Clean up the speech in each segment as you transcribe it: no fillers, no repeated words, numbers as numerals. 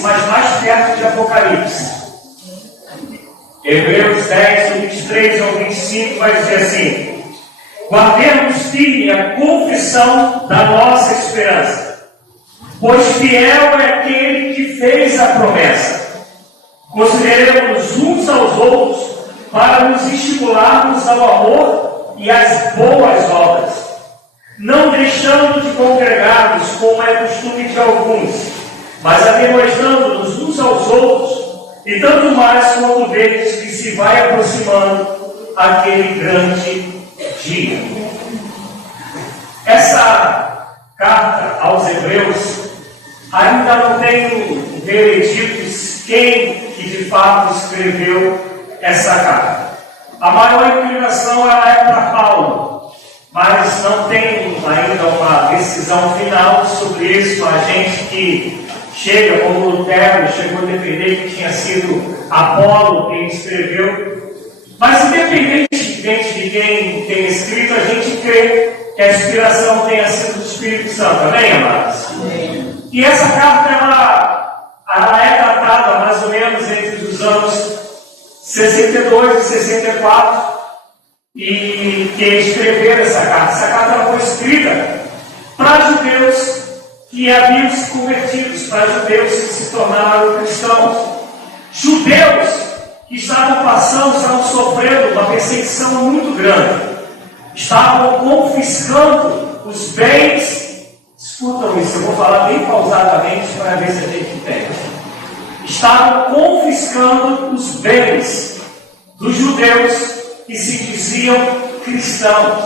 mas mais perto de Apocalipse. Hebreus 10, 23 ao 25 vai dizer assim: guardemos firme a confissão da nossa esperança, pois fiel é aquele que fez a promessa. Consideremos uns aos outros para nos estimularmos ao amor e às boas obras, não deixando de congregar-nos como é costume de alguns, mas ademoestando-nos uns aos outros, e tanto mais quando vedes que se vai aproximando aquele grande dia. Essa carta aos Hebreus ainda não tem veredictos quem que de fato escreveu essa carta. A maior inclinação ela é para Paulo, mas não tem ainda uma decisão final sobre isso. A gente que chega, como Lutero, chegou a defender que tinha sido Apolo quem escreveu. Mas independentemente de quem tem escrito, a gente crê que a inspiração tenha sido do Espírito Santo. Amém, amados? Amém. E essa carta, ela é datada mais ou menos entre os anos 62 e 64, e quem escreveram essa carta ela foi escrita para judeus que haviam se convertido, para judeus que se tornaram cristãos, judeus que estavam sofrendo uma perseguição muito grande, estavam confiscando os bens. Escutam isso, eu vou falar bem pausadamente para ver se a gente entende. Estavam confiscando os bens dos judeus que se diziam cristãos.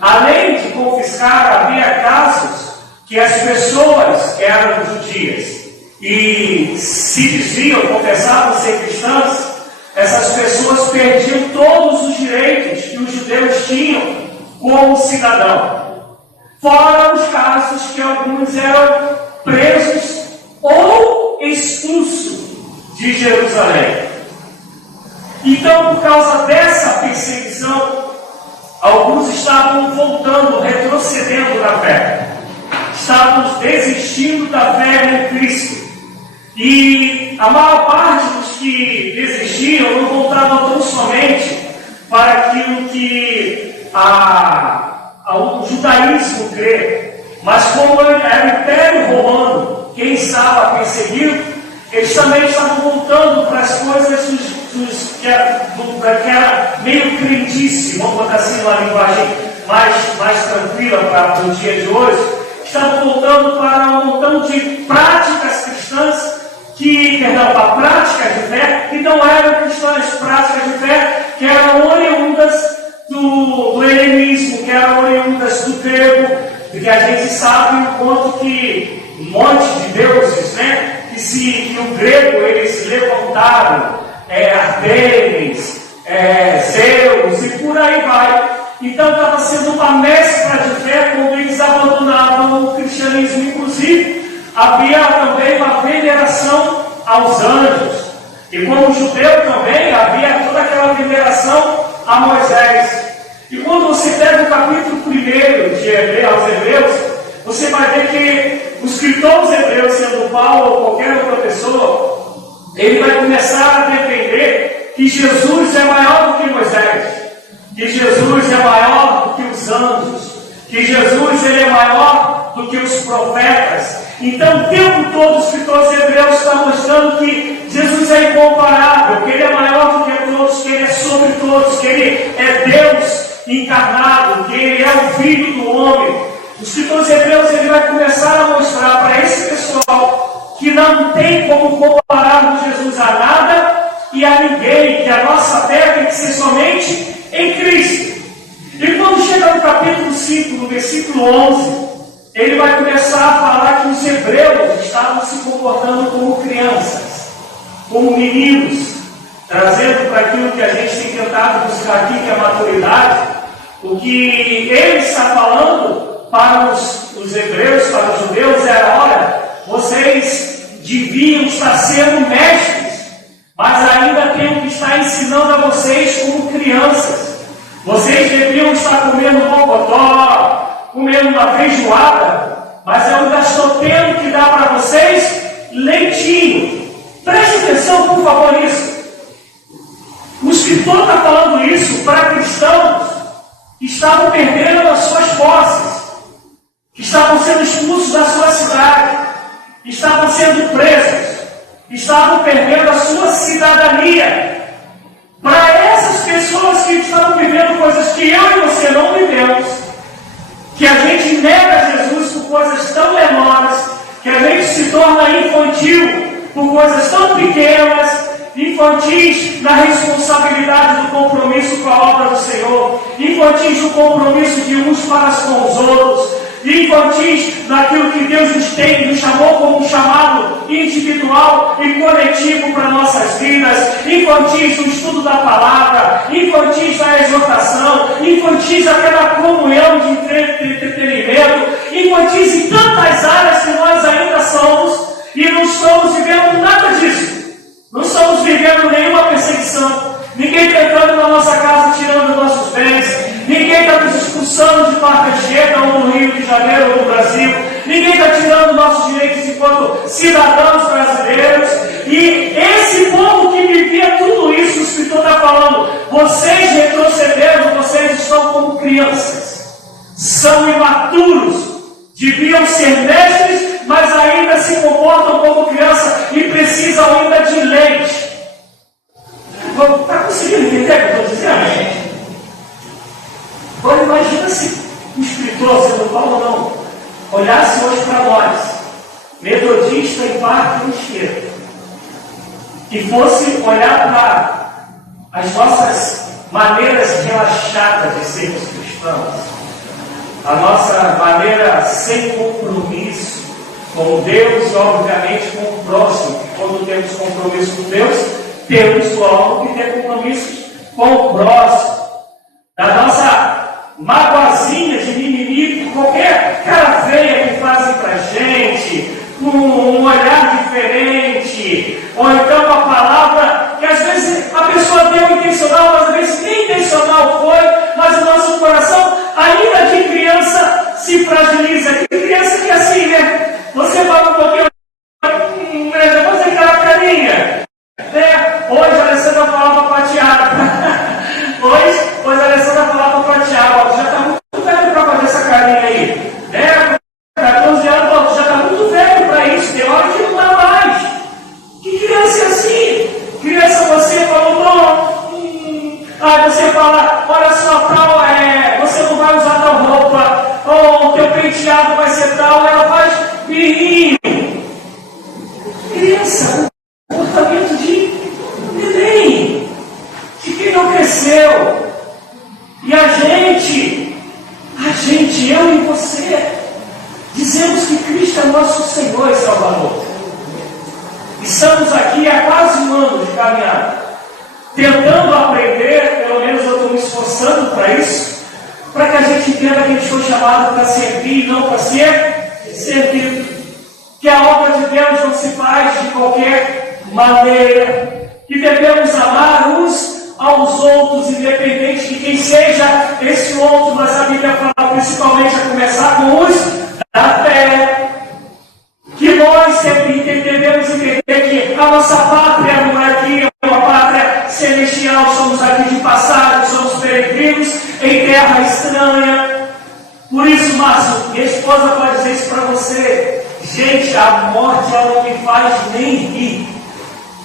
Além de confiscar, havia casos que as pessoas que eram judias e se diziam, confessavam ser cristãs, essas pessoas perdiam todos os direitos que os judeus tinham como cidadão. Fora os casos que alguns eram presos ou expulsos de Jerusalém. Então, por causa dessa perseguição, alguns estavam voltando, retrocedendo na fé. Estávamos desistindo da fé em Cristo. E a maior parte dos que desistiam não voltavam tão somente para aquilo que o judaísmo crê, mas como era o Império Romano quem estava perseguindo, eles também estavam voltando para as coisas que era meio crendice, vamos botar assim uma linguagem mais tranquila para o dia de hoje. Estavam voltando para um montão de práticas cristãs, para práticas de fé que não eram cristãs, práticas de fé que eram oriundas do helenismo, que eram oriundas do grego, que a gente sabe o quanto que um monte de deuses, né, que o grego eles levantaram, Artemis, Zeus e por aí vai. Então estava sendo uma mescla de fé quando eles abandonavam o cristianismo. Inclusive, havia também uma veneração aos anjos. E como judeu também, havia toda aquela veneração a Moisés. E quando você pega o capítulo 1 de aos Hebreus, você vai ver que o escritor dos Hebreus, sendo Paulo ou qualquer outra pessoa, ele vai começar a defender que Jesus é maior do que Moisés, que Jesus é maior do que os anjos, que Jesus ele é maior do que os profetas. Então, o tempo todo, o escritor dos Hebreus está mostrando que Jesus é incomparável, que ele é maior do que todos, que ele é sobre todos, que ele é Deus encarnado, que ele é o Filho do homem. O escritor dos Hebreus ele vai começar a mostrar para esse pessoal que não tem como comparar Jesus a nada e a ninguém, que a nossa fé tem que ser somente em Cristo. E quando chega no capítulo 5, no versículo 11, ele vai começar a falar que os hebreus estavam se comportando como crianças, como meninos, trazendo para aquilo que a gente tem tentado buscar aqui, que é a maturidade. O que ele está falando para os hebreus, para os judeus, era: olha, vocês deviam estar sendo mestres, mas ainda tenho que estar ensinando a vocês como crianças. Vocês deviam estar comendo mocotó, comendo uma feijoada, mas eu ainda estou tendo que dar para vocês leitinho. Preste atenção, por favor, nisso. O escritor está falando isso para cristãos que estavam perdendo as suas posses, que estavam sendo expulsos da sua cidade, que estavam sendo presos, que estavam perdendo a sua cidadania. Para essas pessoas que estavam vivendo coisas que eu e você não vivemos, que a gente nega Jesus por coisas tão menores, que a gente se torna infantil por coisas tão pequenas, infantis na responsabilidade do compromisso com a obra do Senhor, infantis no compromisso de uns para com os outros, infantis naquilo que Deus nos chamou como um chamado individual e coletivo para nossas vidas, infantis no estudo da palavra, infantis na exortação, infantis naquela comunhão de entretenimento, infantis em tantas áreas que nós ainda somos e não estamos vivendo nada disso. Não estamos vivendo nenhuma perseguição, ninguém está entrando na nossa casa tirando nossos bens, ninguém está nos expulsando de Parquecheta ou no Rio de Janeiro ou no Brasil, ninguém está tirando nossos direitos enquanto cidadãos brasileiros. E esse povo que vivia tudo isso, o escritor está falando, vocês retrocederam, vocês estão como crianças, são imaturos, deviam ser mestres, mas ainda se comportam como criança e precisam ainda de leite. Está conseguindo entender o que eu estou dizendo? Agora imagina se o escritor, sendo Paulo não, olhasse hoje para nós, metodista em Parque e Esquerda, e fosse olhar para as nossas maneiras relaxadas de sermos cristãos, a nossa maneira sem compromisso com Deus e, obviamente, com o próximo. Quando temos compromisso com Deus, temos logo que ter compromissos com o próximo. Da nossa magoazinha de mimimi, qualquer cara feia que fazem para a gente, com um olhar diferente, ou então uma palavra que às vezes a pessoa deu intencional, mas às vezes nem intencional foi, mas o nosso coração, ainda de criança, se fragiliza. Que criança que é assim, né? Você fala um pouquinho, depois aquela carinha. Hoje a Alessandra falava para a Tiago. Hoje a Alessandra falava para a Tiago, já está muito velho para fazer essa carinha aí. 14 anos, já está muito velho para isso, tem hora que não dá mais. Que criança é assim? Criança, você falou, aí você fala, olha só, tal, você não vai usar tal roupa, ou o teu penteado vai ser tal, ela faz birrinho. Criança, comportamento de neném, de quem não cresceu. E a gente, eu e você, dizemos que Cristo é nosso Senhor e Salvador. Estamos aqui há quase um ano de caminhada, tentando aprender, pelo menos eu estou me esforçando para isso, para que a gente entenda que a gente foi chamado para servir e não para ser servido. Que a obra de Deus não se faz de qualquer maneira, que devemos amar uns aos outros, independente de quem seja esse outro, mas a Bíblia fala principalmente a começar com os da fé. Que nós sempre devemos entender que a nossa pátria não é aqui, é uma pátria celestial, somos aqui de passagem, somos peregrinos em terra estranha. Por isso, Márcio, minha esposa pode dizer isso para você. Gente, a morte ela não me faz nem rir.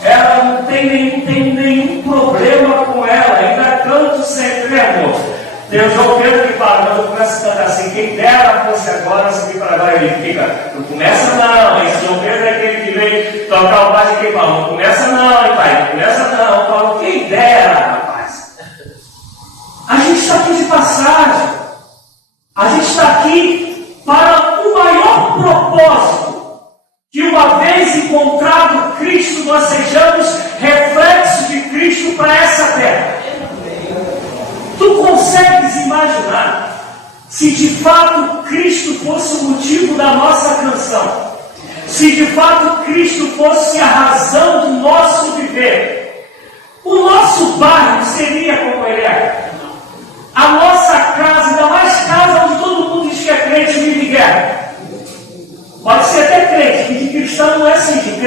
Ela não tem nenhum problema com ela. Ainda canto sempre, né, amor? Tem o João Pedro que fala, quando eu começo a cantar assim, quem dera fosse agora, subir para agora, ele fica, não começa não, esse João Pedro é aquele que vem tocar o baixo e quem fala, não começa não, hein, pai, não começa não. Eu falo, quem dera, rapaz. A gente está aqui de passagem. A gente está aqui para o maior propósito, que uma vez encontrado Cristo, nós sejamos reflexo de Cristo para essa terra. Tu consegues imaginar se de fato Cristo fosse o motivo da nossa canção? Se de fato Cristo fosse a razão do nosso viver? O nosso bairro seria como ele é? A nossa casa, ainda mais casa onde todo mundo diz que é crente, vive de guerra. Pode ser até crente, que de cristão não é assim, de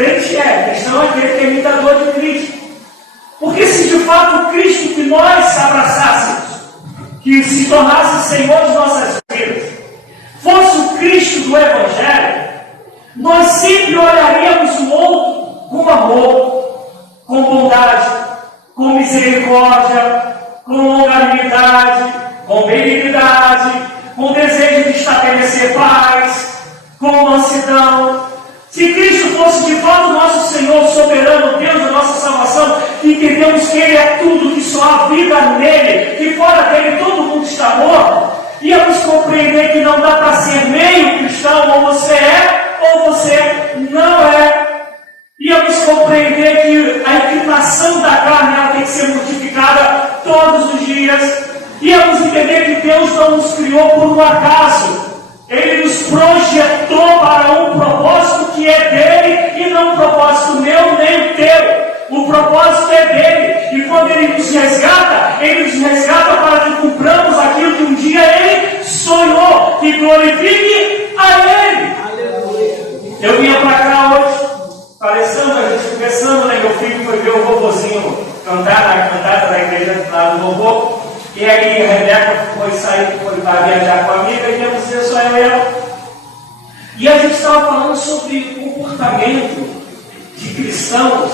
e se tornasse Senhor de nossas vidas, fosse o Cristo do Evangelho, nós sempre olharíamos o outro com amor, com bondade, com misericórdia, com longanimidade, com benignidade, com desejo de estabelecer paz, com mansidão. Se Cristo fosse de fato nosso Senhor, soberano, Deus da nossa salvação, entendemos que Ele é tudo, que só há vida nele, que fora dele todo mundo está morto, íamos compreender que não dá para ser meio cristão, ou você é, ou você não é. Íamos compreender que a inclinação da carne ela tem que ser mortificada todos os dias. Íamos entender que Deus não nos criou por um acaso. Ele nos projetou para um propósito que é dele e não um propósito meu nem teu. O propósito é dele. E quando ele nos resgata para que cumpramos aquilo que um dia ele sonhou, que glorifique a ele. Eu vinha para cá hoje, parecendo, a gente conversando, né? Meu filho foi ver o robozinho cantar na cantada da igreja lá do robô. E aí a Rebeca foi para viajar com a amiga e íamos ser só eu e ela. E a gente estava falando sobre o comportamento de cristãos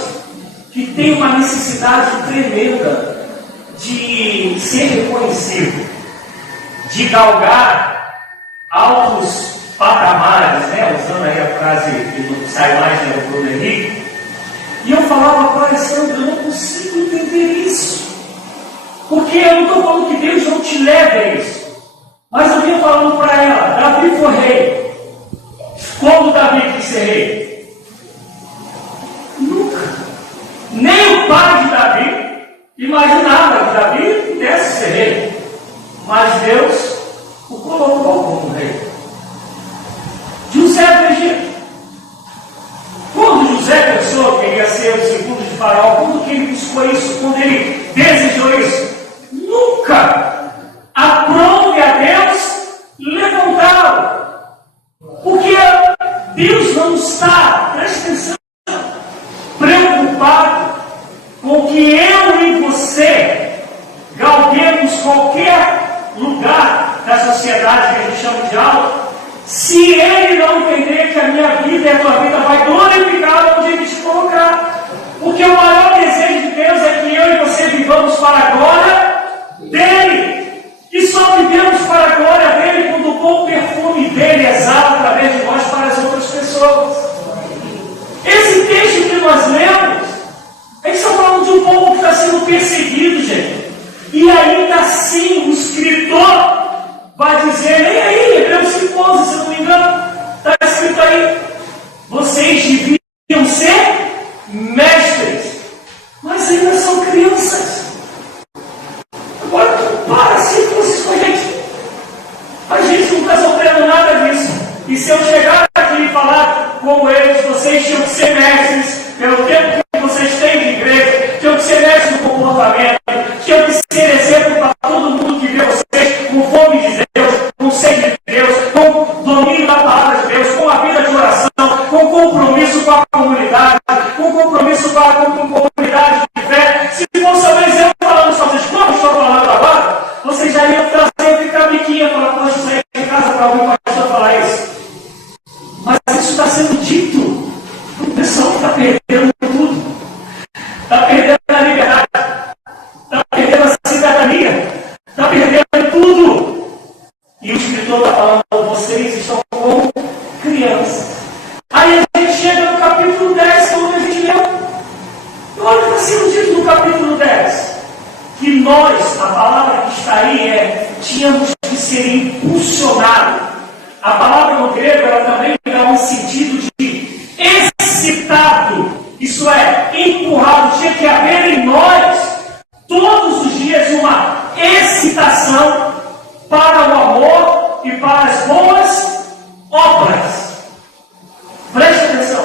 que tem uma necessidade tremenda de ser reconhecido, de galgar altos patamares, né? Usando aí a frase que não sai mais, né, do Bruno Henrique. E eu falava para a Alessandra, eu não consigo entender isso. Porque eu não estou falando que Deus não te leve a isso. Mas eu vinha falando para ela, Davi foi rei. Como Davi quis ser rei? Nunca. Nem o pai de Davi imaginava que Davi pudesse ser rei. Mas Deus o colocou como rei. José do Egito. Quando José pensou que ele ia ser o segundo de Faraó, quando que ele buscou isso? Quando ele desejou isso? Nunca aprove a Deus levantá-lo. Porque Deus não está, preste atenção, preocupado com que eu e você galguemos qualquer lugar da sociedade que a gente chama de algo, se Ele não entender que a minha vida e a tua vida vai glorificar onde Ele te colocar. Porque o maior desejo de Deus é que eu e você vivamos para a glória dele. E só vivemos para a glória dele quando o bom perfume dele exala através de nós para as outras pessoas. Esse texto que nós lemos, a gente está falando de um povo que está sendo perseguido, gente. E ainda assim o escritor vai dizer, nem aí, Hebreus 5:11, se não me engano, está escrito aí, vocês deviam ser mestres, mas ainda são crianças. Agora, para assim com vocês com a gente. A gente não está sofrendo nada disso. E se eu chegar aqui e falar como eles, vocês tinham que ser mestres, pelo tempo que vocês têm de igreja, tinham que ser mestres no comportamento, tinham que ser exemplo para todo mundo que vê vocês com fome de Deus, com sede de Deus, com domínio da palavra de Deus, com a vida de oração, com compromisso com a comunidade, com compromisso com a comunidade de fé. Se fosse talvez eu falando só vocês, como eu estou falando agora, vocês já iam trazer e ficar biquinha para poder sair de casa para algum pastor falar isso. Mas isso está sendo dito. O pessoal está perdendo tudo. Está perdendo a liberdade. Está perdendo a cidadania. Está perdendo tudo. E o escritor está falando, vocês estão como crianças. Aí a gente chega no capítulo 10, como a gente leu. Olha o que está sendo dito no capítulo 10. Que nós, a palavra que está aí é, tínhamos que ser impulsionados. A palavra no grego, ela também dá um sentido de excitado. Isso é, empurrado. Tinha que haver em nós, todos os dias, uma excitação para o amor e para as boas obras. Preste atenção.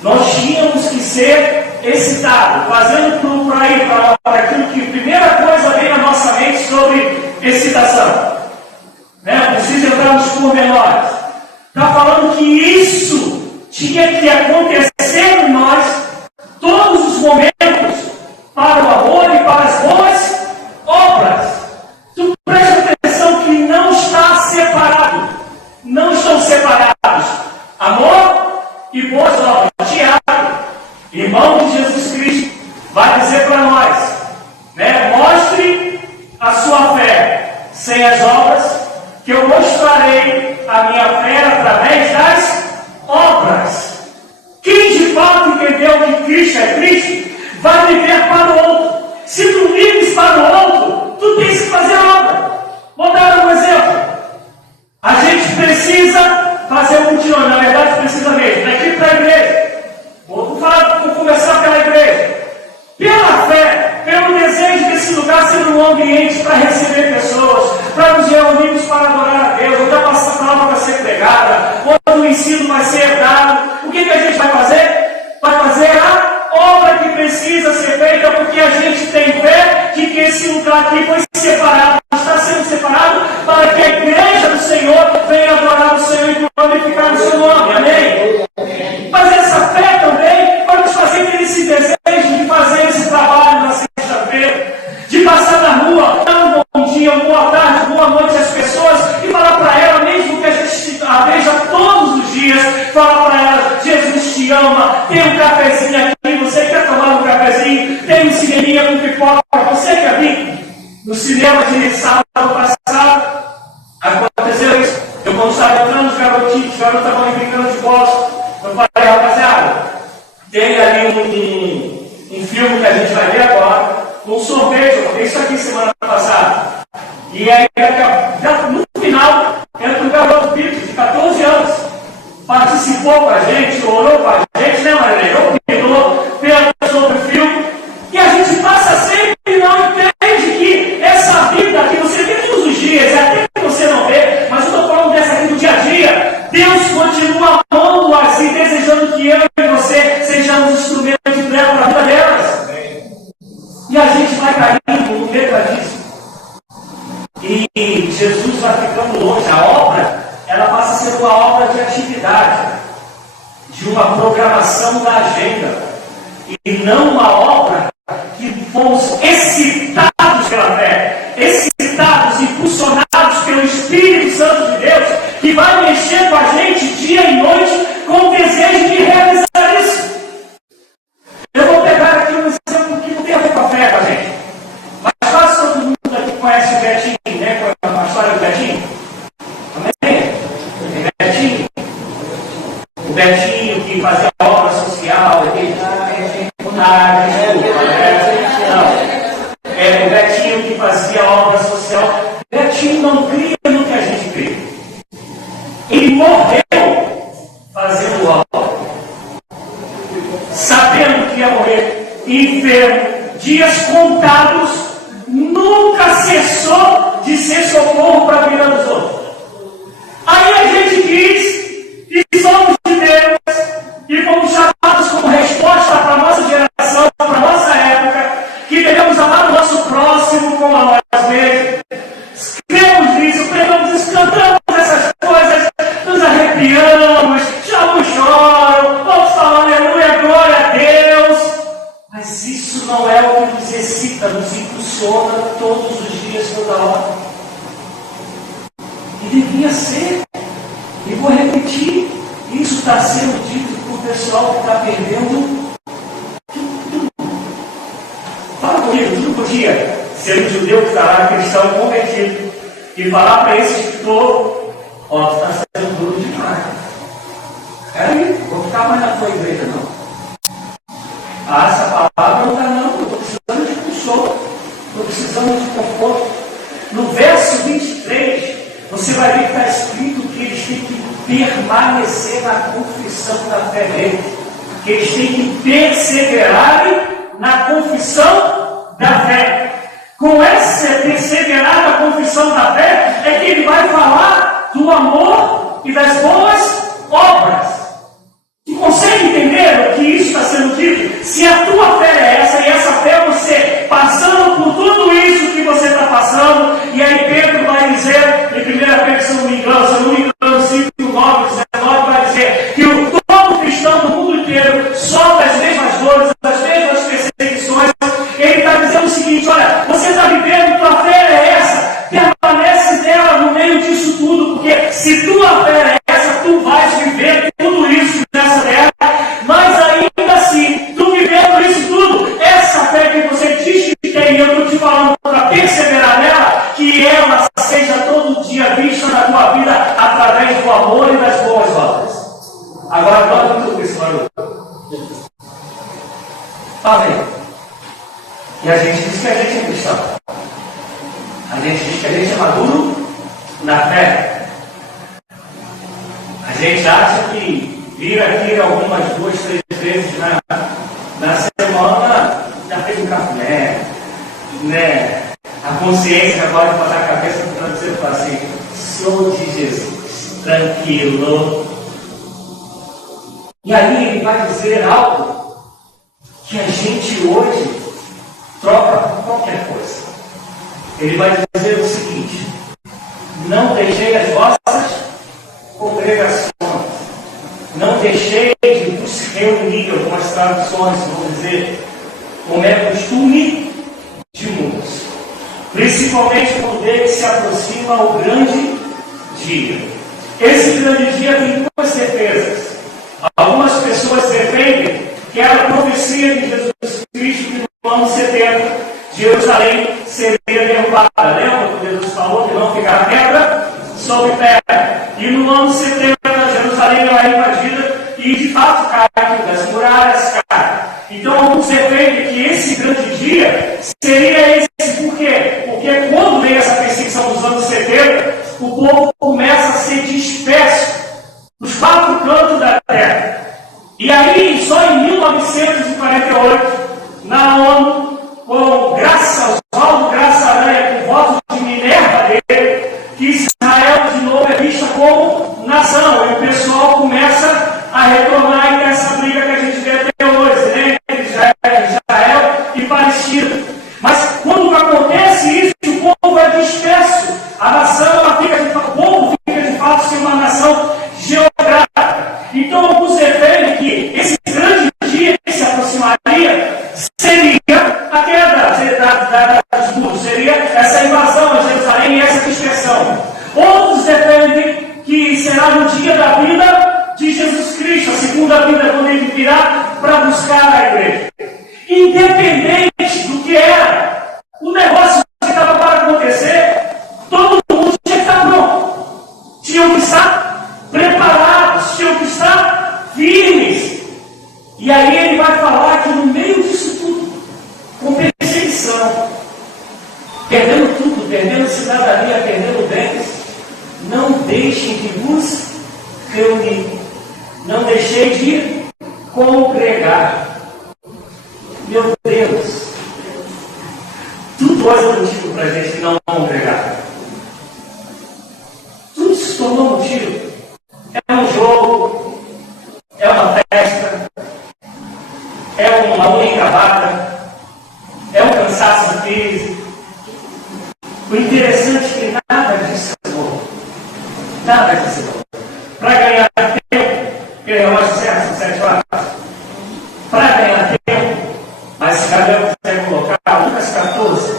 Nós tínhamos que ser excitados, fazendo para aquilo que a primeira coisa vem na nossa mente sobre excitação. Não precisa entrar nos pormenores. Está falando que isso tinha que acontecer em nós todos os momentos para o amor e para as boas obras. Tu presta sem as obras, que eu mostrarei a minha fé através das obras. Quem de fato entendeu que Cristo é Cristo, vai viver para o outro. Se tu vives para o outro, tu tens que fazer obra. Vou dar um exemplo. A gente precisa fazer um mutirão, na verdade precisa mesmo, daqui para a igreja. Vou começar pela igreja. Pela fé, pelo desejo desse lugar ser um ambiente para receber pessoas, para nos reunirmos para adorar a Deus, onde a palavra vai ser pregada, onde o ensino vai ser dado. O que a gente vai fazer? Vai fazer a obra que precisa ser feita, porque a gente tem fé de que esse lugar aqui foi separado, está sendo separado para que a igreja do Senhor venha adorar o Senhor e glorificar o seu nome. Amém? Mas essa fé também vai nos fazer ter esse desejo de fazer esse trabalho na sexta-feira, de passar na rua, dar um bom dia, uma boa tarde, boa noite às pessoas e falar para ela, mesmo que a gente a veja todos os dias, falar para ela: Jesus te ama, tem um cafezinho aqui, você quer tomar um cafezinho? Tem um cineminha com pipoca, você quer vir? No cinema de sábado passado, aconteceu isso. Eu, quando estava entrando, os garotos estavam brincando de bola. Eu falei: rapaziada, tem ali um filme que a gente vai ver agora, um sorvete. Eu falei isso aqui semana passada. E aí, no final, entra um garoto Pico, de 14 anos, participou com a gente, orou com a gente, né, Maria? Opinou, pensou sobre o filme. E a gente passa sempre e não entende que essa vida que você vê todos os dias, até que você não vê, mas eu estou falando dessa aqui do dia a dia, Deus continua amando assim, desejando que eu e você sejamos instrumentos de prego para a vida delas. E a gente vai caindo no meio disso. E Jesus vai ficando longe. A obra, ela passa a ser uma obra de atividade, de uma programação da agenda, e não uma obra que fomos excitados pela fé, excitados, impulsionados pelo Espírito Santo de Deus, que vai mexer com a gente dia e noite com o desejo de realizar isso. Eu vou pegar aqui um exemplo que não tem a ver com a fé, tá, gente? Mas quase todo mundo aqui conhece o Betinho, né? Com a história do Betinho. Amém? O Betinho que fazia obra social, o Betinho que fazia obra social. Betinho não cria no que a gente crê. Ele morreu fazendo obra, sabendo que ia morrer enfermo, dias contados, nunca cessou de ser socorro para a vida dos outros. Aí a gente diz que somos de Deus e fomos chamados como resposta para a nossa geração, para a nossa época, que devemos amar o nosso próximo como a nós mesmos. Cremos nisso, pregamos isso, cantamos essas coisas, nos arrepiamos, chamamos choro, vamos falar aleluia, glória a Deus. Mas isso não é o que nos excita, nos impulsiona todos os dias, toda hora. E devia ser. E vou repetir, isso está sendo dito para o pessoal que está perdendo tudo. Fala comigo, tudo podia ser um judeu que está lá, cristão convertido, e falar para esse escritor: ó, tu está sendo duro demais. Peraí, vou ficar mais na tua igreja não. Ah, essa palavra não está não, eu estou precisando de consolo, estou precisando de conforto. No verso 23, você vai ver que está escrito que eles têm que permanecer na confissão da fé dele, que eles têm que perseverar na confissão da fé. Com essa perseverar na confissão da fé, é que ele vai falar do amor e das boas obras. Tu consegue entender o que isso está sendo dito? Se a tua fé é essa, e essa fé é você passando por tudo isso que você está passando, e aí Pedro vai dizer, em 1 Pedro, se eu não me engano, 5, 9, 19, vai dizer que todo cristão do mundo inteiro sofre as mesmas dores, as mesmas perseguições. Ele está dizendo o seguinte: olha, você está vivendo, tua fé é essa, permanece nela no meio disso tudo, porque se tua fé é essa, tu vais viver tudo isso nessa terra, mas ainda assim, tu vivendo isso tudo, gente diz que a gente é maduro na fé. A gente acha que vir aqui algumas 2, 3 vezes na semana já fez um café, né? A consciência já pode botar a cabeça no travesseiro e falar assim: sou de Jesus, tranquilo. E aí ele vai dizer algo que a gente hoje troca por qualquer coisa. Ele vai dizer o seguinte: não deixei as vossas congregações, não deixei de vos reunir. Algumas traduções vão dizer como é costume de muitos, principalmente quando dele se aproxima o grande dia. Esse grande dia tem 2 certezas. Algumas pessoas defendem que era a profecia de Jesus Cristo que no ano 70 Jerusalém seria derrubada. Lembra quando Jesus falou que não ficará pedra sobre pedra? E no ano 70 Jerusalém era invadida e de fato caiu, das muralhas caiu. Então alguns defendem que esse grande dia seria esse. Por quê? Porque quando vem essa perseguição dos anos 70, o povo começa a ser disperso nos 4 cantos da terra. E aí, só em 1948, na ONU, com Oswaldo Graça Aranha, com votos de Minerva dele, que Israel de novo é vista como nação. E o pessoal começa a retornar e tem essa briga que a gente vê até hoje, né? Entre Israel e Palestina. Mas quando acontece isso, o povo é disperso. A nação, o povo fica de fato sem uma nação geográfica. Então, alguns defendem que esse grande dia que se aproximaria seria a queda dos muros, seria essa invasão a Jerusalém e essa dispersão. Outros defendem que será no dia da vinda de Jesus Cristo, a segunda vinda, quando ele virá para buscar a igreja. Independente do que era, o negócio que estava para acontecer, todo mundo tinha que estar pronto. Tinham que estar preparados, tinham que estar firmes. E aí ele vai falar que no meio disso tudo, com perseguição, perdendo tudo, perdendo cidadania, perdendo bens, não deixem de vos reunir, não deixei de congregar. Meu Deus, tudo hoje é motivo para a gente não congregar. Tudo se tornou motivo. É um jogo, é uma festa, é uma unha encravada, é um cansaço físico. O interessante é que nada disso é bom. Nada disso é bom. Para ganhar tempo, aquele relógio certo, são 7 horas. Para ganhar tempo, mas se Gabriel quiser colocar Lucas 14,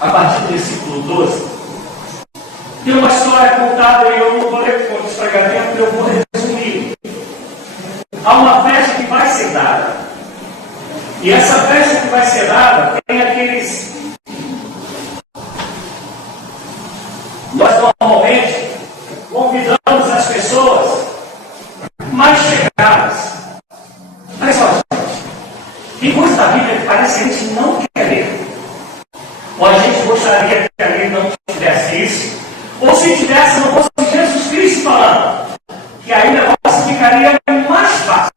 a partir do versículo 12, tem uma história contada e eu não vou ler com estragar tempo, eu vou resumir. Há uma festa que vai ser dada. E essa festa que vai ser dada tem aqueles. Nós normalmente convidamos as pessoas mais chegadas. Olha só, gente. Tem coisa da Bíblia que parece que a gente não quer ler. Ou a gente gostaria que a Bíblia não tivesse isso. Ou se tivesse, não fosse Jesus Cristo falando. Que aí o negócio ficaria mais fácil.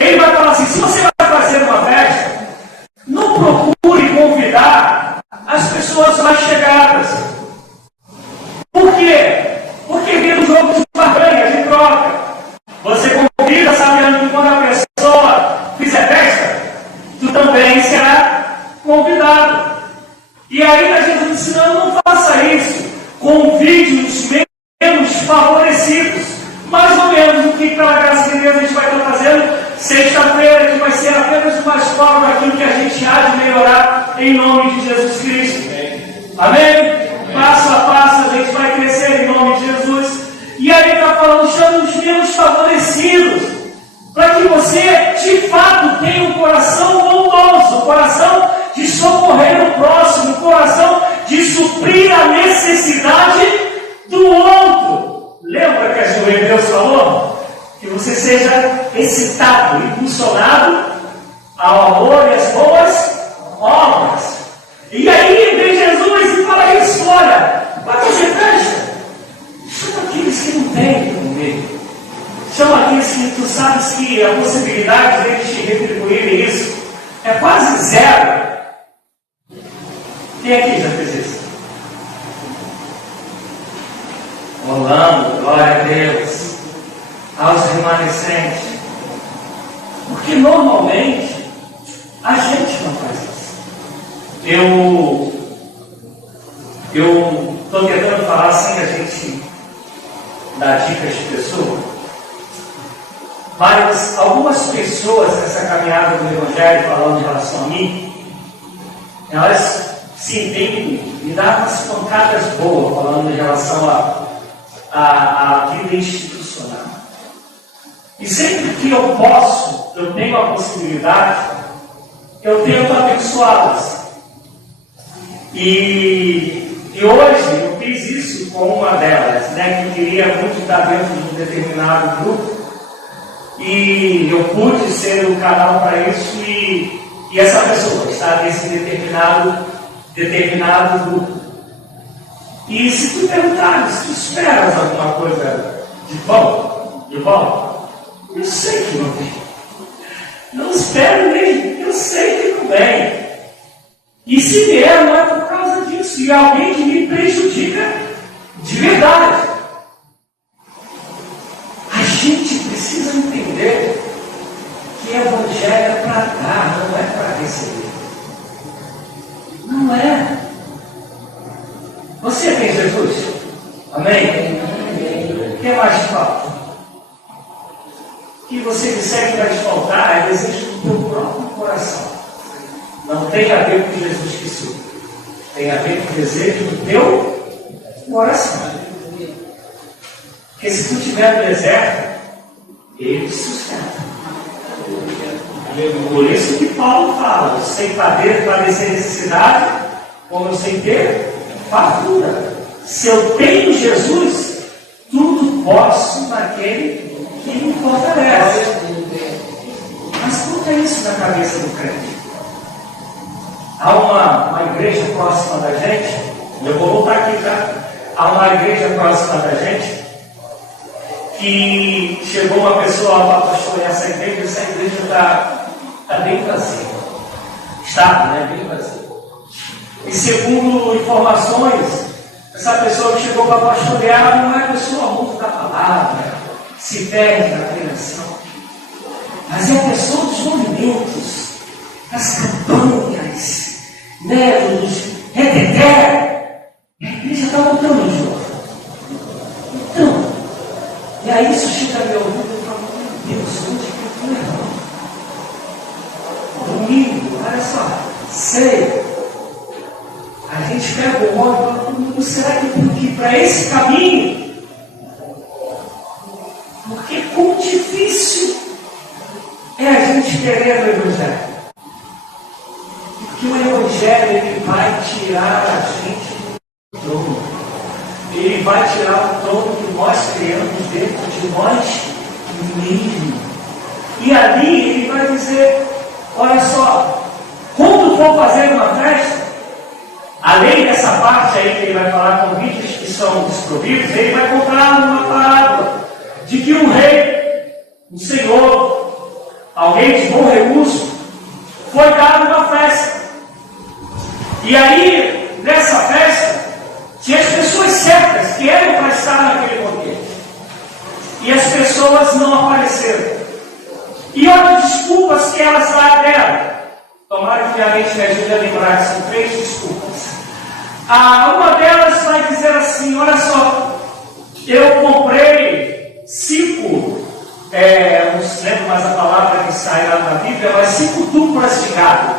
Ele vai falar assim: se você vai fazer uma festa, não procure convidar as pessoas mais chegadas. Por quê? Porque vira um jogo de barganha, de troca. Você convida sabendo que quando a pessoa fizer festa, tu também será convidado. E aí Jesus disse: não faça isso. Convide os menos favorecidos. Mais ou menos o que, pela graça de Deus, a gente vai estar fazendo sexta-feira, que vai ser apenas uma escola daquilo que a gente há de melhorar em nome de Jesus Cristo. Amém? Passo a passo a gente vai crescer em nome de Jesus. E aí ele está falando: chame os menos favorecidos, para que você de fato tenha um coração bondoso, um coração de socorrer o próximo, um coração de suprir a necessidade do outro. Lembra que a Hebreus falou? Que você seja excitado, impulsionado ao amor e às boas obras. E aí vem Jesus e fala zero. Quem aqui já fez isso? Rolando, glória a Deus, aos remanescentes. Porque normalmente a gente não faz isso. Eu estou tentando falar sem a gente dar dicas de pessoa, mas algumas pessoas nessa caminhada do Evangelho, falando em relação a mim, elas se entendem e dão umas pancadas boas, falando em relação à vida institucional. E sempre que eu posso, eu tenho a possibilidade, eu tento abençoá-las. E hoje eu fiz isso com uma delas, né, que queria muito estar dentro de um determinado grupo. E eu pude ser o canal para isso, e essa pessoa está nesse determinado grupo. E se tu perguntares, tu esperas alguma coisa de bom? Eu sei que não tem. Não espero mesmo, eu sei que não vem. E se vier, não é por causa disso, e é alguém que me prejudica de verdade. A gente precisa entender que Evangelho é para dar, não é para receber. Não é. Você tem Jesus? Amém? O que mais te falta? O que você disser que vai te faltar é desejo do teu próprio coração. Não tem a ver com Jesus que sou. Tem a ver com o desejo do teu coração. Porque se tu estiver no deserto, Ele te sustenta. Por isso que Paulo fala: eu sei padecer necessidade, como eu sei ter fartura. Se eu tenho Jesus, tudo posso naquele que me fortalece. Mas quanto isso na cabeça do crente? Há uma igreja próxima da gente, eu vou voltar aqui já. Há uma igreja próxima da gente que chegou uma pessoa para pastorear essa igreja está bem vazia. Está, né? Bem vazia. E segundo informações, essa pessoa que chegou para pastorear não é pessoa muito da palavra, se perde na pregação, mas é a pessoa dos movimentos, das campanhas, né, dos reteté. A igreja está voltando de novo. Então, e aí isso chega a meu ouvido e fala: meu Deus, onde que eu estou errando? Domingo, olha só, sei. A gente pega o óleo e fala: será que eu tenho que ir para esse caminho? Porque quão difícil é a gente querer o Evangelho. Porque o Evangelho, ele vai tirar a gente do trono. Ele vai tirar o trono que nós criamos dentro de nós mesmos. E ali ele vai dizer: olha só, quando for fazer uma festa, além dessa parte aí que ele vai falar convites que são desprovidos, ele vai contar uma parábola de que um rei, um senhor, alguém de bom recurso, foi dado uma festa. E aí, nessa festa, tinha as pessoas certas que eram para estar naquele banquete. E as pessoas não apareceram. E olha as desculpas que elas deram. Tomara que a mente me ajude a lembrar que são 3 desculpas. Uma delas vai dizer assim: olha só, eu comprei 5, não se lembro mais a palavra que sai lá na Bíblia, mas 5 duplas de gado.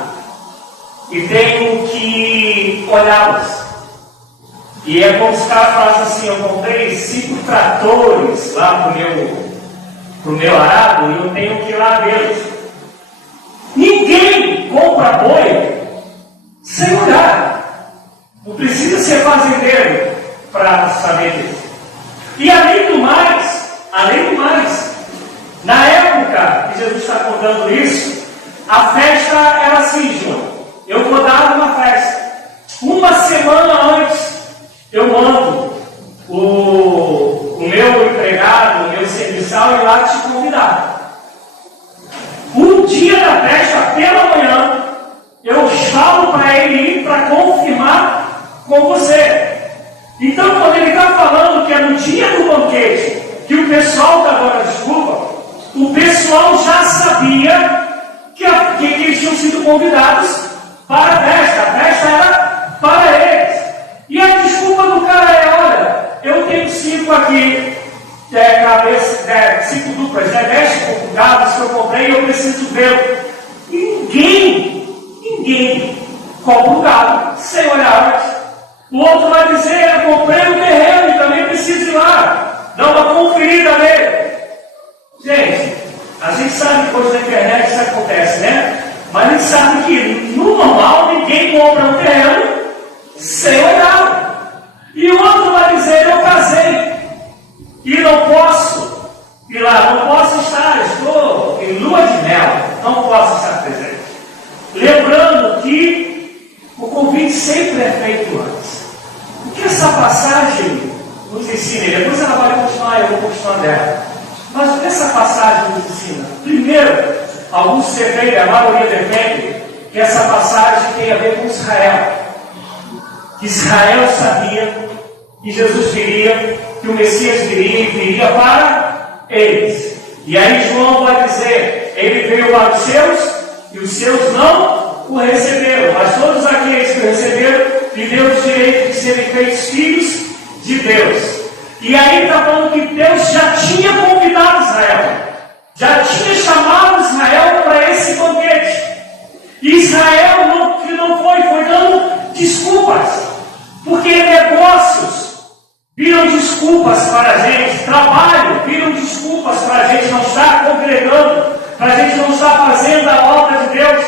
E tenho que olhá-las. E é como os caras falam assim: eu comprei 5 tratores lá pro meu arado e eu tenho que ir lá vê-los. Ninguém compra boi sem olhar. Não precisa ser fazendeiro para saber disso. E além do mais, na época que Jesus está contando isso, a festa era assim, João: eu vou dar uma festa. Uma semana antes, eu mando o meu empregado, o meu serviçal ir lá te convidar. Um dia da festa, pela manhã, você. Então, quando ele está falando que é no dia do banquete que o pessoal está dando a desculpa, o pessoal já sabia que eles tinham sido convidados para a festa era para eles. E a desculpa do cara é: olha, eu tenho 5 aqui, 5 duplas, 10 gatos que eu comprei e eu preciso ver. Ninguém compra um gado sem olhar antes. O outro vai dizer: eu comprei um terreno e também preciso ir lá, dar uma conferida nele. Gente, a gente sabe que hoje na internet isso acontece, né? Mas a gente sabe que no normal ninguém compra um terreno sem olhar. E o outro vai dizer: eu casei e não posso ir lá, não posso estar, estou em lua de mel, não posso estar presente. Lembrando que o convite sempre é feito antes. O que essa passagem nos ensina? Depois ela vai continuar, eu vou continuar dela. Mas o que essa passagem nos ensina? Primeiro, alguns defendem, a maioria defende, que essa passagem tem a ver com Israel. Que Israel sabia que Jesus viria, que o Messias viria e viria para eles. E aí João vai dizer: ele veio para os seus e os seus não o receberam. Mas todos aqueles que o receberam lhe deu o direito de serem feitos filhos de Deus. E aí está falando que Deus já tinha convidado Israel, já tinha chamado Israel para esse banquete. E Israel que não foi dando desculpas, porque negócios viram desculpas para a gente, trabalho viram desculpas para a gente não estar congregando, para a gente não estar fazendo a obra de Deus,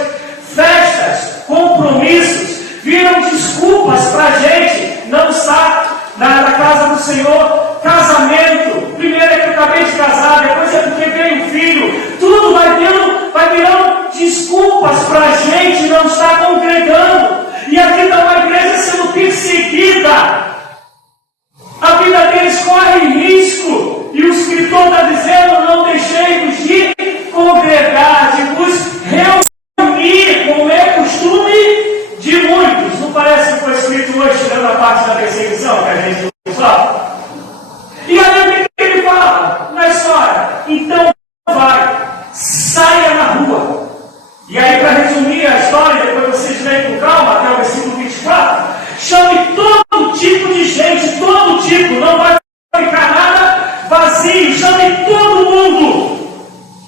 festas, compromissos viram desculpas para a gente não estar na casa do Senhor. Casamento, primeiro é que eu acabei de casar, depois é porque veio um filho, tudo vai virando desculpas para a gente não estar congregando. E aqui está uma igreja sendo perseguida, a vida deles corre risco, e o escritor está dizendo: não deixei-vos de congregar, de vos reunir, como é costume de muitos. Não parece que foi escrito hoje, tirando a parte da perseguição que a gente não sabe? E aí o que ele fala na história? Então vai, saia na rua. E aí, para resumir a história, depois vocês leem com calma até o versículo 24, chame todo tipo de gente, todo tipo, não vai ficar nada vazio, chame todo mundo.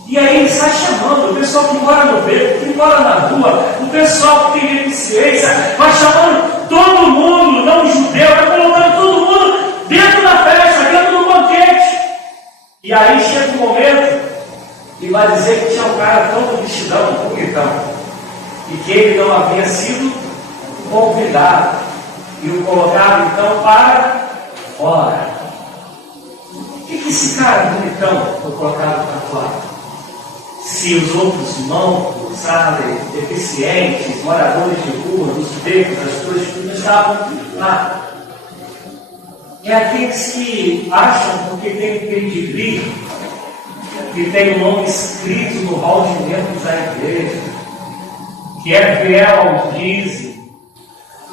E aí ele sai chamando o pessoal que mora no beco, que mora na rua, o pessoal que tem deficiência, vai chamando todo mundo, não judeu, vai colocando todo mundo dentro da festa, dentro do banquete. E aí chega um momento e vai dizer que tinha um cara todo vestidão, bonitão, e que ele não havia sido convidado, e o colocaram então para fora. Por que esse cara bonitão foi colocado para fora? Se os outros mancos, sabe, deficientes, moradores de rua, dos becos, das coisas, não estavam lá. É aqueles que acham, porque tem pedigree, que tem o nome escrito no hall de membros da igreja, que é fiel ao dízimo,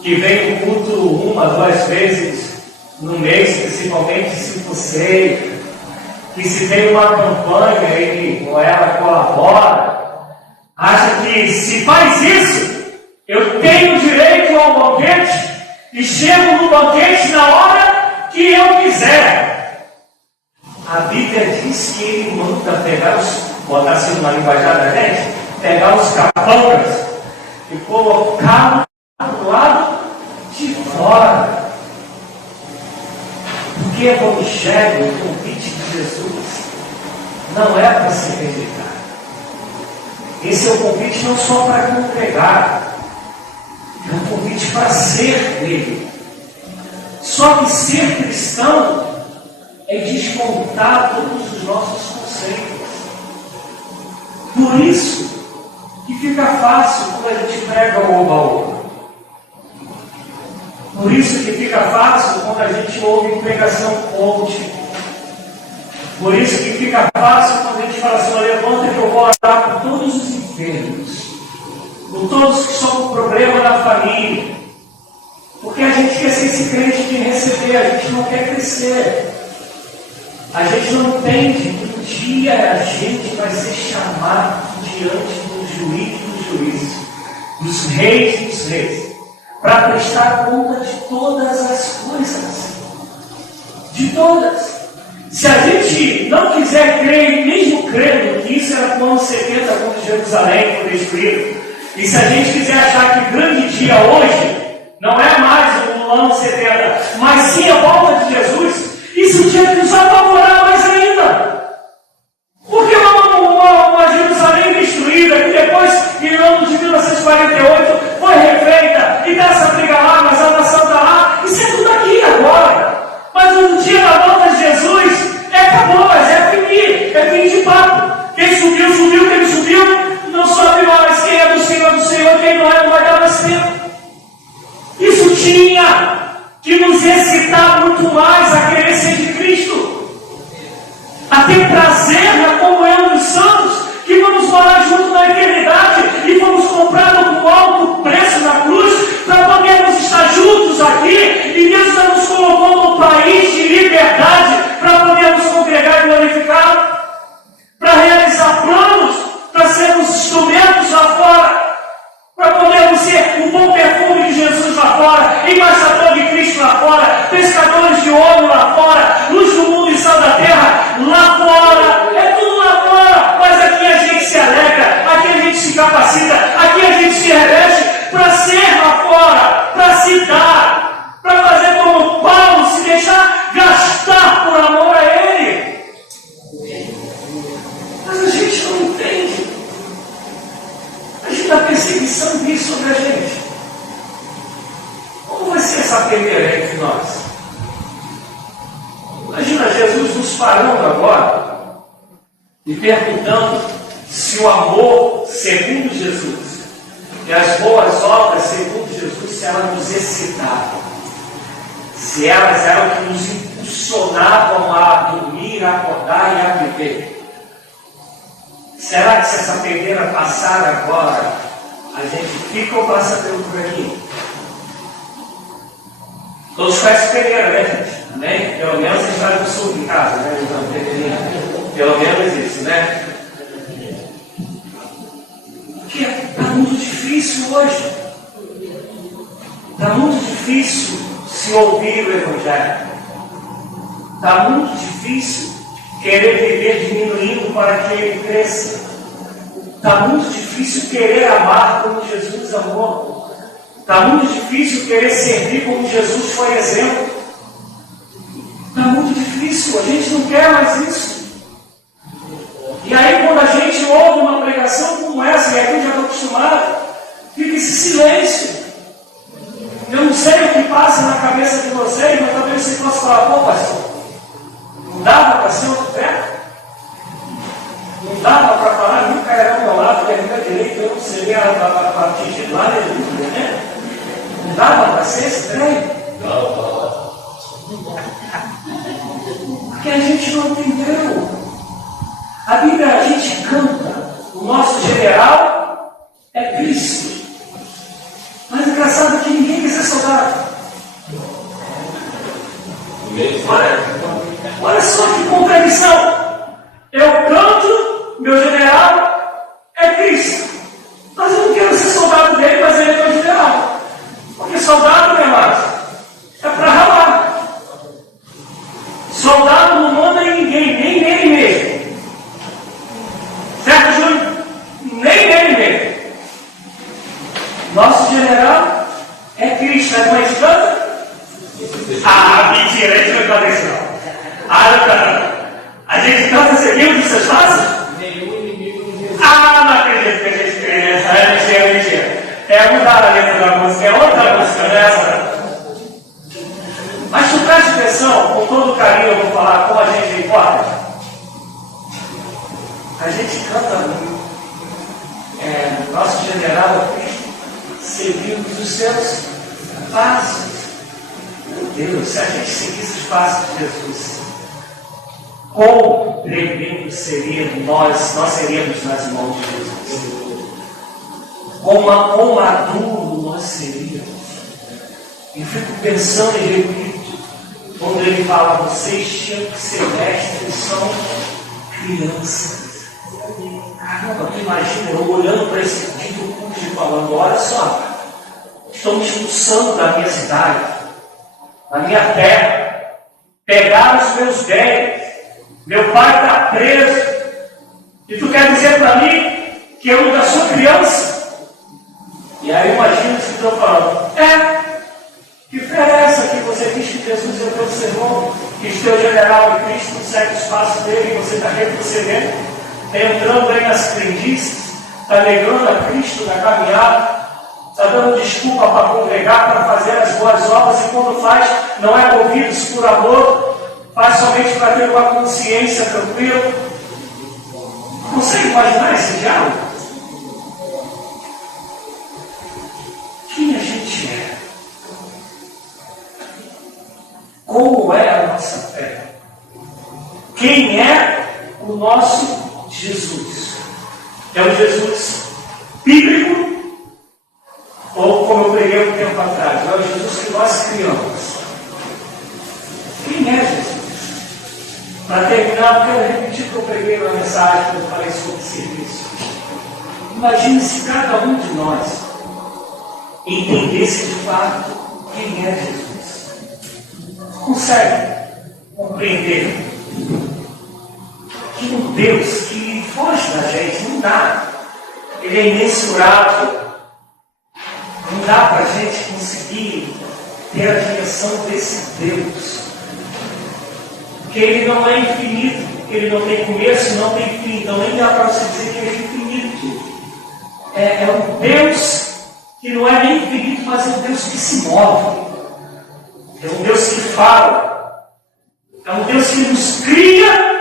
que vem no culto 1 a 2 vezes no mês, principalmente se for ceia, que se tem uma campanha e com ela colabora, acha que se faz isso, eu tenho direito ao banquete e chego no banquete na hora que eu quiser. A Bíblia diz que ele manda pegar botar assim numa linguajar da gente, pegar os capangas e colocar do lado de fora. Porque o evangelho, o convite de Jesus, não é para se rejeitar. Esse é o convite não só para congregar, é um convite para ser dele. Só que ser cristão é desmontar todos os nossos conceitos. Por isso que fica fácil quando a gente prega o oba-oba. Por isso que fica fácil quando a gente ouve pregação coaching. Por isso que fica fácil quando a gente fala assim: levanta que eu vou orar por todos os enfermos, por todos que estão com problema na família, Porque a gente quer ser esse crente de receber, a gente não quer crescer. A gente não entende que um dia a gente vai ser chamado diante do juiz do juízo, dos reis, para prestar conta de todas as coisas. De todas. Se a gente não quiser crer, mesmo crendo que isso era no ano 70, quando Jerusalém foi destruído, e se a gente quiser achar que o grande dia hoje não é mais o ano 70, mas sim a volta de Jesus, isso tinha que nos apavorar mais ainda. Porque uma Jerusalém destruída, que depois, em ano de 1948, foi refeita, e dá essa briga lá, mas a nação está lá, isso é tudo aqui agora. Mas no dia da volta de Jesus, acabou, mas é fim de papo. Quem subiu, quem subiu, não sobe mais. Quem é do Senhor, quem não é, não vai dar mais tempo. Isso tinha que nos excitar muito mais a querer ser de Cristo, a ter prazer na comunhão dos santos, que vamos morar junto na eternidade e vamos comprá-lo com alto preço na cruz, para podermos estar juntos aqui, e Deus está nos colocando num país de liberdade, para podermos congregar e glorificá-lo, para realizar planos, para sermos instrumentos lá fora, para podermos ser um bom perfume de Jesus lá fora, embaixador de Cristo lá fora, pescadores de ouro lá fora, luz do mundo e sal da terra lá fora, é tudo lá fora. Mas aqui a gente se alegra, aqui a gente se capacita, aqui a gente se reveste para ser lá fora, para se dar, para fazer como Paulo, se deixar gastar por amor a Ele. Mas a gente não entende. A perseguição vem sobre a gente. Como vai ser essa peneira entre nós? Imagina Jesus nos parando agora e perguntando se o amor segundo Jesus e as boas obras segundo Jesus, se elas nos excitavam, se elas eram que nos impulsionavam a dormir, a acordar e a viver. Será que se essa peneira passar agora, a gente fica ou passa pelo caminho? Todos conhecem peneira, né, gente? Amém? Pelo menos a gente vai no sul em casa, né? Então, peneirinha. Pelo menos isso, né? Porque está muito difícil hoje. Está muito difícil se ouvir o Evangelho. Está muito difícil querer viver diminuindo para que ele cresça. Está muito difícil querer amar como Jesus amou. Está muito difícil querer servir como Jesus foi exemplo. Está muito difícil, a gente não quer mais isso. E aí quando a gente ouve uma pregação como essa, e aqui eu já estou acostumado, fica esse silêncio. Eu não sei o que passa na cabeça de vocês, mas talvez você possa falar, pô, pastor, não dava para ser outro pé? Não dava para falar, nunca era ao meu lado, pergunta direito, eu não seria a atingir lá, né? Não dava para ser esse trem? Porque a gente não entendeu. A Bíblia, a gente canta, o nosso general é Cristo. Mas engraçado que ninguém quer ser soldado. Olha só que contradição. Eu canto, meu general é Cristo. Mas eu não quero ser soldado dele, mas ele é meu general. Porque soldado, meu irmão, é para ralar. Soldado não manda em ninguém, nem nele mesmo. Certo, Júlio? Nem nele mesmo. Nosso general é Cristo. É como a gente canta? Ah, mentira, a gente não canta isso não. Ah, não canta. A gente canta seguindo os seus passos? Ah, não acredito que a gente crê nessa. É mentira. É mudar a letra da música, é outra música, não é essa? Mas tu preste atenção, com todo carinho eu vou falar como a gente importa. A gente canta nosso general seguindo os seus passos. Meu Deus, se a gente seguisse os passos de Jesus, quão tremendo seria nós seríamos nas mãos de Jesus. Quão maduro nós seríamos. E fico pensando e repito, quando ele fala, vocês tinham que ser mestres, são crianças. Caramba, tu imagina, eu olhando para esse dito curso e falando, olha só, estão me expulsando da minha cidade, da minha terra, pegaram os meus bens, meu pai está preso, e tu quer dizer para mim que eu ainda sou criança? E aí imagina se estão falando, que fé é essa que você diz que Jesus é o teu Senhor, que o teu general de Cristo não segue os passos dele, e você está retrocedendo? Entrando aí nas crendices, está negando a Cristo na caminhada, está dando desculpa para congregar, para fazer as boas obras, e quando faz, não é movido por amor, faz somente para ter uma consciência tranquila. Consegue imaginar esse diálogo? Quem a gente é? Como é a nossa fé? Quem é o nosso Jesus? É um Jesus bíblico? Ou, como eu preguei um tempo atrás, é o Jesus que nós criamos? Quem é Jesus? Para terminar, eu quero repetir o que eu preguei na mensagem quando eu falei sobre serviço. Imagine se cada um de nós entendesse de fato quem é Jesus. Consegue compreender que um Deus que foge da gente, não dá. Ele é imensurável. Não dá para a gente conseguir ter a dimensão desse Deus. Porque ele não é infinito, ele não tem começo, não tem fim. Então nem dá para você dizer que ele é infinito. É um Deus que não é nem infinito, mas é um Deus que se move. É um Deus que fala. É um Deus que nos cria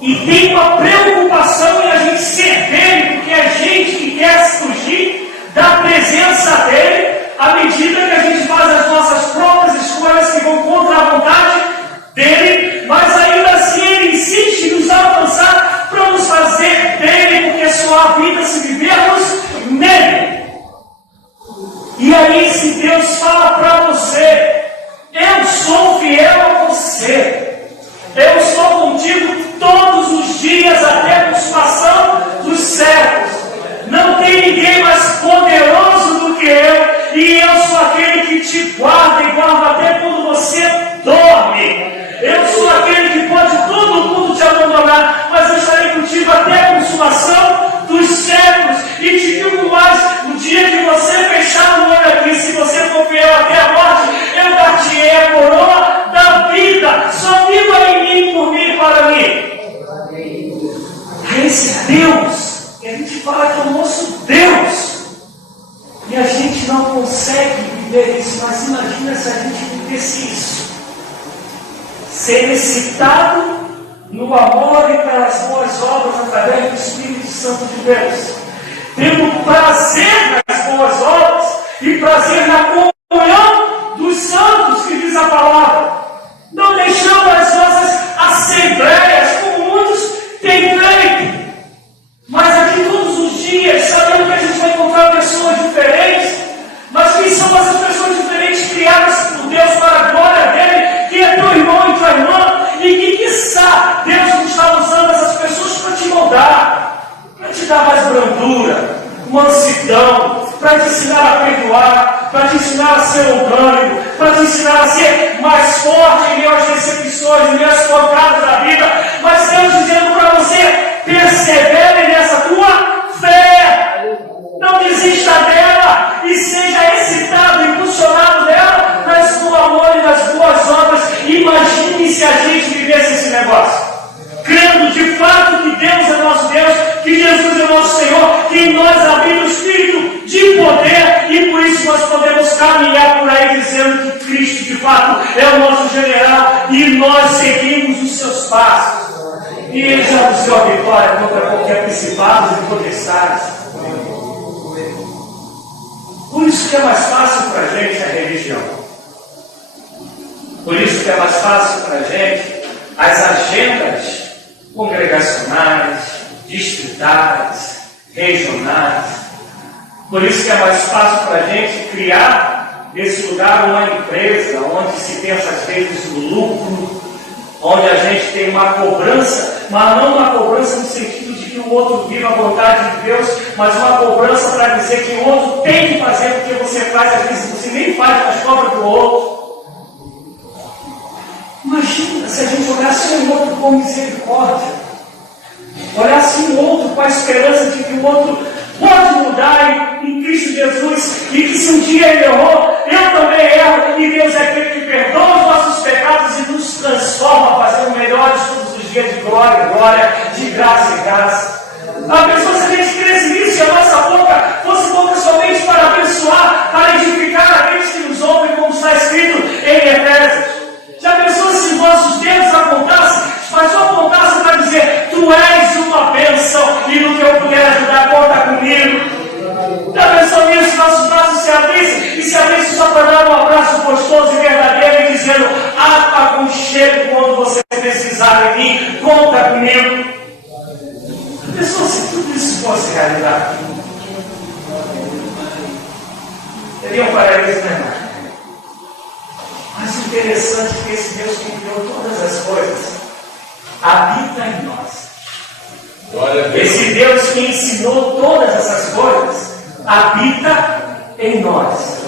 e tem uma preocupação em a gente ser dele, porque é a gente que quer fugir da presença dele à medida que a gente faz as nossas próprias escolhas que vão contra a vontade dele, mas ainda assim ele insiste em nos alcançar para nos fazer dele, porque só há vida se vivermos nele. E aí esse Deus fala para você, eu sou fiel a você, eu estou contigo todos os dias até a consumação dos séculos. Não tem ninguém mais poderoso do que eu, e eu sou aquele que te guarda e guarda até quando você dorme. Eu sou aquele que pode todo mundo te abandonar, mas eu estarei contigo até a consumação dos séculos. E te digo mais, no dia que você fechar o olho aqui, se você for fiel até a morte, eu dar-te-ei a coroa da vida. Só viva em mim, por mim e para mim. É esse Deus que a gente fala que é o nosso Deus. E a gente não consegue viver isso, mas imagina se a gente vivesse isso. Ser excitado no amor e pelas boas obras através do Espírito Santo de Deus. Tendo prazer nas boas obras e prazer na comunhão dos santos, que diz a palavra. Não deixando as nossas assembleias, como muitos têm feito. Mas aqui todos os dias, sabendo que a gente vai encontrar pessoas diferentes, mas quem são essas pessoas diferentes criadas por Deus para a glória dele, que é teu irmão e tua irmã, e que, quiçá, Deus não está usando essas pessoas para te moldar, para te dar mais brandura, mansidão, para te ensinar a perdoar, para te ensinar a ser orgânico, para te ensinar a ser mais forte em meio às decepções, em meio às pancadas da vida, mas Deus dizendo para você, persevere nessa tua fé, não desista dela e seja excitado, impulsionado dela, no amor e nas boas obras. Imagine se a gente vivesse esse negócio, crendo de fato que Deus é nosso Deus, que Jesus é nosso Senhor, que em nós habita o Espírito de poder, e por isso nós podemos caminhar por aí dizendo que Cristo de fato é o nosso general e nós seguimos os seus passos. E ele já nos deu a vitória contra qualquer principado e potestades. Por isso que é mais fácil para a gente a religião. Por isso que é mais fácil para a gente as agendas congregacionais, distritais, regionais. Por isso que é mais fácil para a gente criar nesse lugar, uma empresa, onde se pensa às vezes no lucro, onde a gente tem uma cobrança, mas não uma cobrança no sentido de que o outro viva a vontade de Deus, mas uma cobrança para dizer que o outro tem que fazer porque você faz, às vezes você nem faz, mas cobra do outro. Imagina se a gente olhasse um outro com misericórdia, olhasse um outro com a esperança de que o outro pode mudar em Cristo Jesus, e que se um dia ele errou, eu também erro, e Deus é aquele que perdoa os nossos pecados e nos transforma, fazendo melhores todos os dias de glória em glória, de graça em graça. A pessoa, se a gente cresce nisso, e a nossa boca fosse boca somente para abençoar, para edificar aqueles que nos ouvem, como está escrito em Efésios. Já pensou se os nossos dedos apontassem, mas só apontassem para dizer: tu és uma bênção e no que eu puder ajudar, conta comigo. Já pensou nisso? Nossos braços se abrissem e se abrissem só para dar um abraço gostoso e verdadeiro e dizendo: aconchego quando você precisar de mim, conta comigo. Já pensou se tudo isso fosse realidade? Teria um paraíso, né, irmão? Mas o interessante é que esse Deus que criou todas as coisas habita em nós. Esse Deus que ensinou todas essas coisas habita em nós.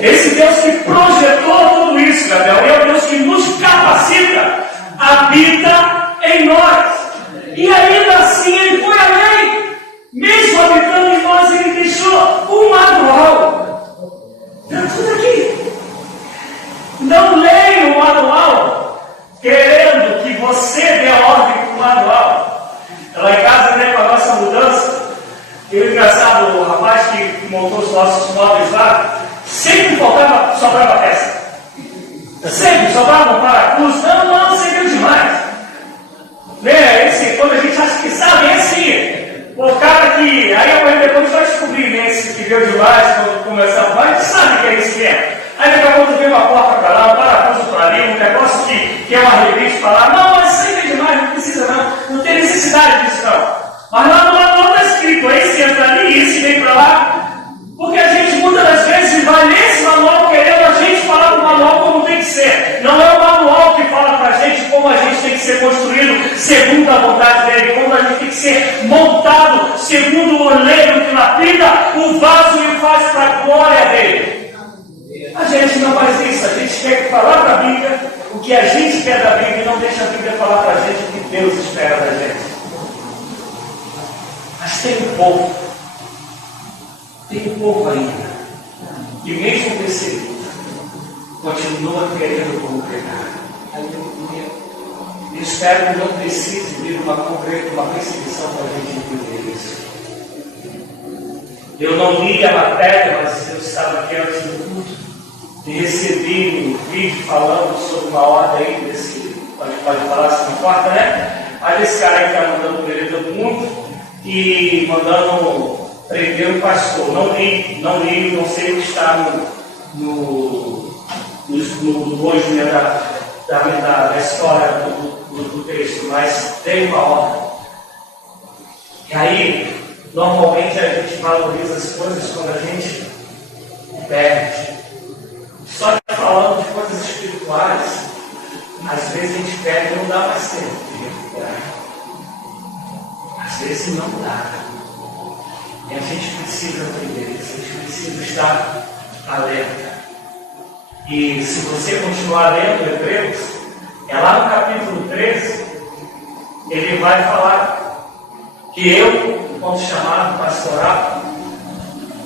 Esse Deus que projetou tudo isso, Gabriel, é o Deus que nos capacita, habita em nós. E ainda assim ele foi além. Mesmo habitando em nós, ele deixou um manual. Está tudo aqui. Não leia o manual querendo que você dê ordem para o manual. Lá em casa, né, com a nossa mudança, eu engraçado, o rapaz que montou os nossos móveis lá, sempre sobrava peça. Sempre sobrava um parafuso. Não, serviu demais. Né, quando a gente acha que sabe, é assim. O cara que, aí depois vai descobrir, né, esse que deu demais, quando começar a falar, a gente sabe que é isso mesmo. Aí daqui a pouco vem uma porta para lá, um parafuso para ali, um negócio que é uma revista para lá. Não, mas isso aí é demais, não precisa não tem necessidade disso não. Mas lá no manual está escrito, aí você entra ali e esse vem para lá. Porque a gente muitas das vezes vai ler esse manual querendo a gente falar do manual como tem que ser. Não é o manual que fala para a gente como a gente tem que ser construído segundo a vontade dele, como a gente tem que ser montado segundo o oleiro que lapida o vaso e o faz para a glória dele. A gente não faz isso, a gente quer falar para a Bíblia o que a gente quer da Bíblia e não deixa a Bíblia falar para a gente o que Deus espera da gente. Mas tem um povo ainda, que mesmo perseguido, continua querendo congregar. Eu espero que não precise vir uma perseguição para a gente entender isso. Eu não li a matéria, mas eu estava aqui antes do culto e recebi um vídeo falando sobre uma ordem aí desse, pode falar se não importa, né? Aí esse cara aí está mandando prender todo mundo e mandando prender o pastor. Não li, não sei o que está no hoje, né, da história do texto, mas tem uma ordem. E aí, normalmente a gente valoriza as coisas quando a gente perde. Só que falando de coisas espirituais, às vezes a gente perde e não dá mais tempo de recuperar. Às vezes não dá. E a gente precisa aprender isso, a gente precisa estar alerta. E se você continuar lendo Hebreus, é lá no capítulo 13, ele vai falar que eu, quando chamado pastoral,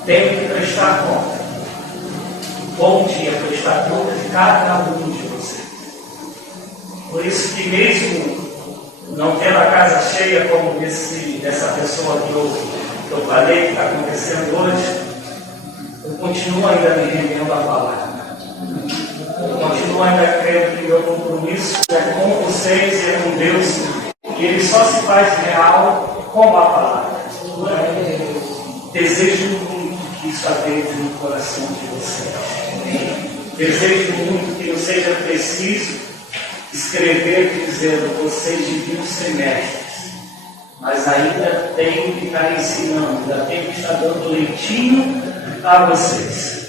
tenho que prestar conta. Bom dia, prestar conta de cada um de vocês. Por isso que mesmo não tendo a casa cheia como dessa pessoa que eu falei que está acontecendo hoje, eu continuo ainda me rendendo à palavra. Eu continuo ainda crendo que o meu compromisso é com vocês e é com Deus, que Ele só se faz real com a palavra. Desejo muito que isso adentre no coração de vocês. Desejo muito que não seja preciso escrever dizendo: vocês deviam ser mestres, mas ainda tenho que estar ensinando, ainda tenho que estar dando leitinho a vocês.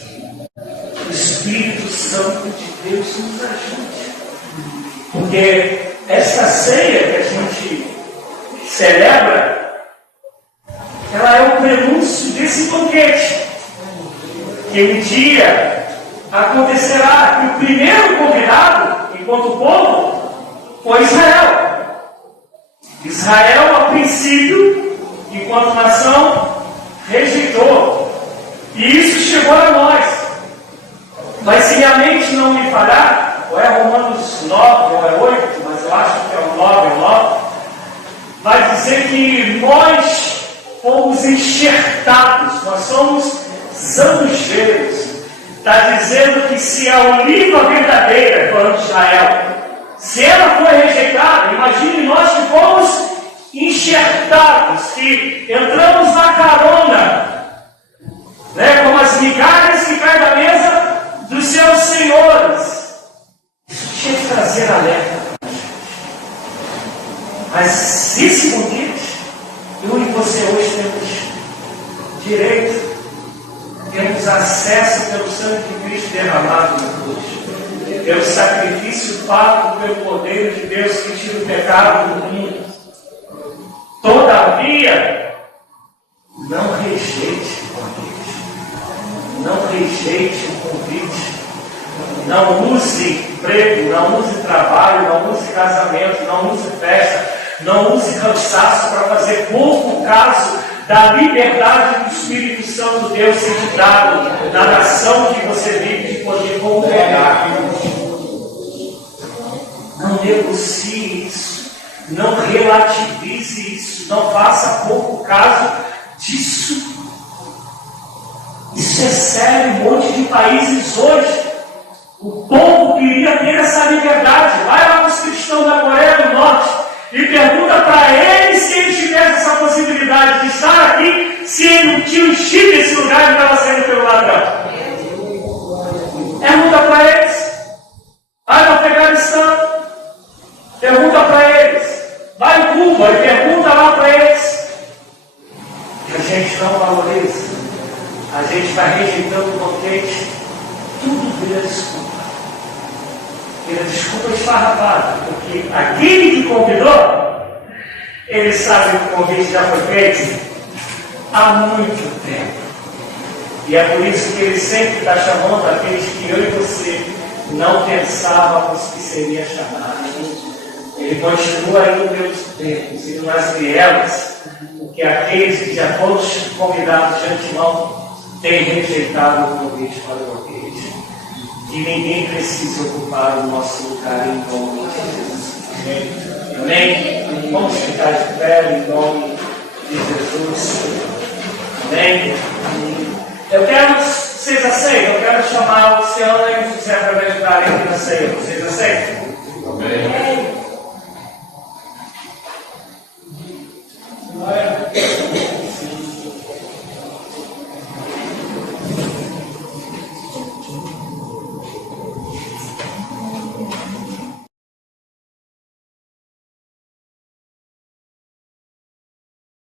Espírito Santo de Deus nos ajude. Porque essa ceia que a gente celebra, ela é o prenúncio desse banquete. Que um dia acontecerá que o primeiro convidado, enquanto povo, foi Israel. Israel, a princípio, enquanto nação, rejeitou. E isso chegou a nós. Mas se minha mente não me falhar, ou é Romanos 9, ou é 8, mas eu acho que é o 9, vai dizer que nós fomos enxertados, nós somos zangeiros. Está dizendo que se a oliva verdadeira, falando de Israel, se ela foi rejeitada, imagine nós que fomos enxertados, que entramos na carona, né, como as migalhas que caem da mesa dos seus senhores. Isso tinha que trazer alerta. Mas esse banquete, eu e você hoje temos direito, temos acesso pelo sangue de Cristo derramado na cruz, pelo sacrifício pago pelo poder de Deus que tira o pecado do mundo. Todavia, não rejeite o convite, não rejeite o convite, não use emprego, não use trabalho, não use casamento, não use festa, não use cansaço para fazer pouco caso da liberdade do Espírito Santo de Deus ser te dado na nação que você vive, de poder congregar. Não negocie isso, não relativize isso, não faça pouco caso disso. Isso é sério. Um monte de países hoje, o povo queria ter essa liberdade. Vai lá para os cristãos da Coreia do Norte e pergunta para eles se eles tivessem essa possibilidade de estar aqui, se ele não tinha enchido esse lugar e estava saindo pelo ladrão. Pergunta para eles. Vai no Afeganistão, pergunta para eles. Vai em Cuba e pergunta lá para eles. E a gente não valoriza. A gente vai rejeitando o banquete. Tudo vira desculpa. Vira desculpa esfarrapada. Porque aquele que convidou, ele sabe que o convite já foi feito há muito tempo. E é por isso que ele sempre está chamando aqueles que eu e você não pensávamos que seria chamado. Ele continua indo pelos tempos e nas vielas, porque aqueles que já foram convidados de antemão têm rejeitado o convite para o banquete. E ninguém precisa ocupar o nosso lugar em nome de Jesus. Amém? Vamos ficar de pé em nome de Jesus. Amém? Eu quero, vocês aceitam? Eu quero chamar o Luciano e o José para me ajudarem aqui na ceia. Vocês aceitam? Amém.